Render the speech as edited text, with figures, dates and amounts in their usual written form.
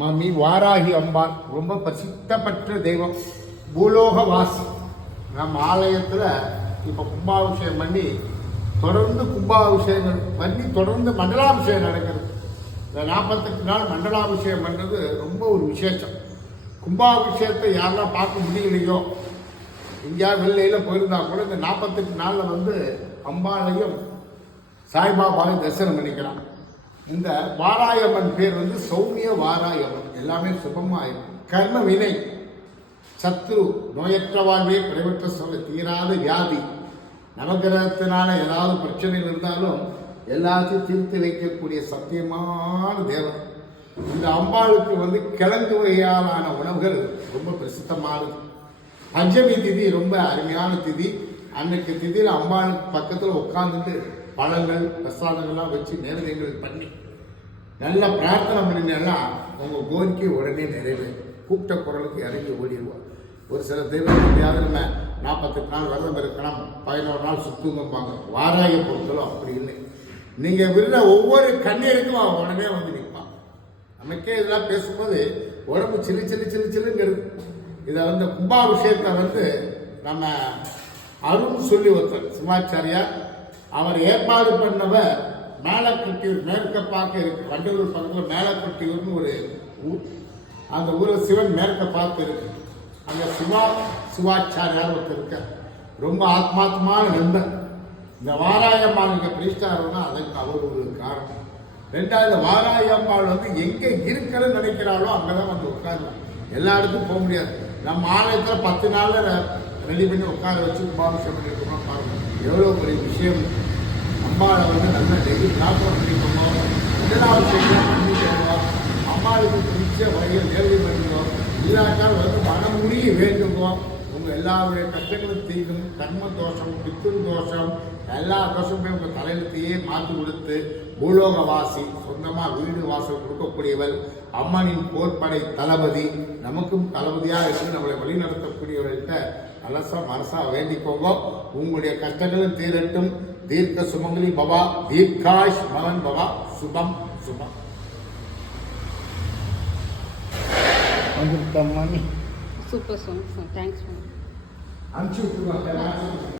மாமி வாராகி அம்பாள் ரொம்ப பிரசித்த பெற்ற தெய்வம், பூலோக வாசி. நம்ம ஆலயத்தில் இப்போ கும்பாபிஷேகம் பண்ணி தொடர்ந்து கும்பாபிஷேகங்கள் பண்ணி தொடர்ந்து மண்டலாபிஷேகம் நடக்கிறது. இந்த 48 நாள் மண்டலாபிஷேகம் பண்ணுறது ரொம்ப ஒரு விசேஷம். கும்பாபிஷேகத்தை யாரெல்லாம் பார்க்க முடியலையோ, இந்தியா வெள்ளையில் போயிருந்தா கூட இந்த 48 நாளில் வந்து அம்பாளையும் சாய்பாபாவையும் தரிசனம் பண்ணிக்கலாம். இந்த வாராயம்மன் பேர் வந்து சௌமிய வாராயம்மன். எல்லாமே சுபமாக இருக்கும். கர்ம வினை, சத்ரு, நோயற்ற வாழ்வே, குறைவற்ற சொல்ல, தீராத வியாதி, நவகிரகத்தினால ஏதாவது பிரச்சனைகள் இருந்தாலும் எல்லாத்தையும் தீர்த்து வைக்கக்கூடிய சத்தியமான தேவன். இந்த அம்பாளுக்கு வந்து கிழங்கு வகையாலான உணவுகள் ரொம்ப பிரசித்தமானது. பஞ்சமி திதி ரொம்ப அருமையான திதி. அன்னைக்கு திதியில் அம்பாளுக்கு பக்கத்தில் உட்காந்துட்டு பழங்கள் பிரசாதங்கள்லாம் வச்சு நேரடிகள் பண்ணி நல்ல பிரார்த்தனை பண்ணினா உங்கள் கோரிக்கை உடனே நிறைவேறும். கூப்பிட்ட குரலுக்கு இறங்கி ஓடிடுவார். ஒரு சில தெய்வம் எப்படியாவது நம்ம 48 நாள் விரதம் இருக்கணும், 11 நாள் சுத்துங்கம்பாங்க. வாராய பொருட்களும் அப்படி இல்லை. நீங்கள் விருத ஒவ்வொரு கண்ணீருக்கும் உடனே வந்து நிற்பான். நமக்கே இதெல்லாம் பேசும்போது உடம்பு சில்லு சில்லு சில்லு சில்லுங்கிறது. இதை வந்து கும்பாபிஷேகத்தை வந்து நம்ம அருண் சொல்லி ஒருத்தர் சிவாச்சாரியார், அவர் ஏற்பாடு பண்ணவர் மேலக்கட்டியூர், மேற்க பார்க்க இருக்கு. வண்டலூர் பக்கத்தில் மேலக்கட்டியூர்னு ஒரு ஊர். அந்த ஊரில் சிவன் மேற்க பார்த்து இருக்கு. அங்கே சிவாச்சாரியார் ஒருத்தர் இருக்க, ரொம்ப ஆத்மாத்மான நண்பர். இந்த வாராயம்மாள் இங்கே பிரதிஷ்டாருன்னா அதற்கு அவர் ஒரு காரணம். ரெண்டாவது, வாராயம்மாள் வந்து எங்கே இருக்கிறன்னு நினைக்கிறாளோ அங்கே தான் வந்து உட்காரலாம். எல்லா இடத்துக்கும் போக முடியாது. நம்ம ஆலயத்தில் 10 நாளில் ரெடி பண்ணி உட்கார வச்சு கும்பாபிஷேகம் பண்ணிருக்கோம். பாருங்க எவ்வளோ பெரிய விஷயம். அம்பாளை வந்து நல்ல டெய்லி பிரார்த்தனை பண்ணிக்கோங்க. முதலாபிஷேகம் பண்ணிக்கோங்க. அம்பாளுக்கு பிடிச்ச வகையில் நேரடி பண்ணிக்கோங்க. இல்லாட்டால் வந்து மனமுடிய வேண்டுங்கோ. உங்கள் எல்லாருடைய கஷ்டங்களும் தீரும். கர்ம தோஷம், பித்ரு தோஷம், எல்லா தோஷமுமே உங்கள் தலையிலத்தையே மாற்றி கொடுத்து பூலோகவாசி, சொந்தமாக வீடு வாசல் கொடுக்கக்கூடியவள், அம்மனின் போர்ப்படை தளபதி, நமக்கும் தளபதியாக இருந்து நம்மளை வழிநடத்தக்கூடியவர்கிட்ட அலசா மனசா வேண்டிக்கோங்க. உங்களுடைய கஷ்டங்களும் தீரட்டும். தீர்க்க சுமங்கலி பவா, தீர்காஷ் மகன் பவா, சுபம் சுபம். Super song. தேங்க்ஸ். அனுப்பிச்சு விட்டுருவாங்க.